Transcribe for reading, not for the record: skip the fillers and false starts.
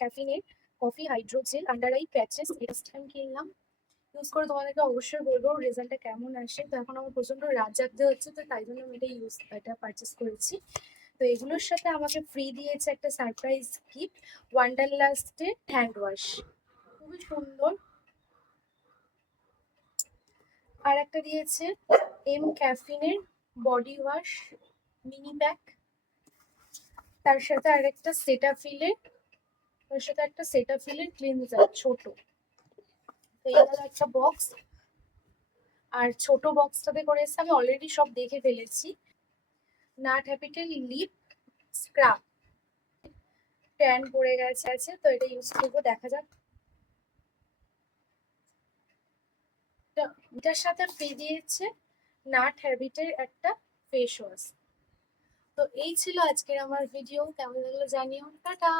ক্যাফিনের coffee hydrogel under eye patches. এটা আমি কিনলাম, ইউজ করে তোমাদেরকে অবশ্যই বলবো রেজাল্টটা কেমন আসে। তো এখন আমার প্রচন্ড রাত জাগতে হচ্ছে, তো তাই জন্য আমি এটা পারচেস করেছি। তো এগুলোর সাথে আমাকে ফ্রি দিয়েছে একটা সারপ্রাইজ গিফট, ওয়ান্ডারলাস্টের হ্যান্ড ওয়াশ, খুবই সুন্দর। আর একটা দিয়েছে এম ক্যাফিনের বডি ওয়াশ মিনি প্যাক, তার সাথে আরেকটা সেটাফিলের ক্লিনজার ছোট। তো এই গেল একটা বক্স। আর ছোট বক্সটাতে করে এসে আমি অলরেডি সব দেখে ফেলেছি। নাট হ্যাবিটের লিপ স্ক্রাব, ট্যান পড়ে গেছে, তো এটা ইউজ করবো, দেখা যাক। এটার সাথে ফ্রি দিয়েছে নাট হ্যাবিটের একটা ফেস ওয়াশ। তো এই ছিল আজকের আমার ভিডিও, কেমন লাগলো জানিও, টাটা।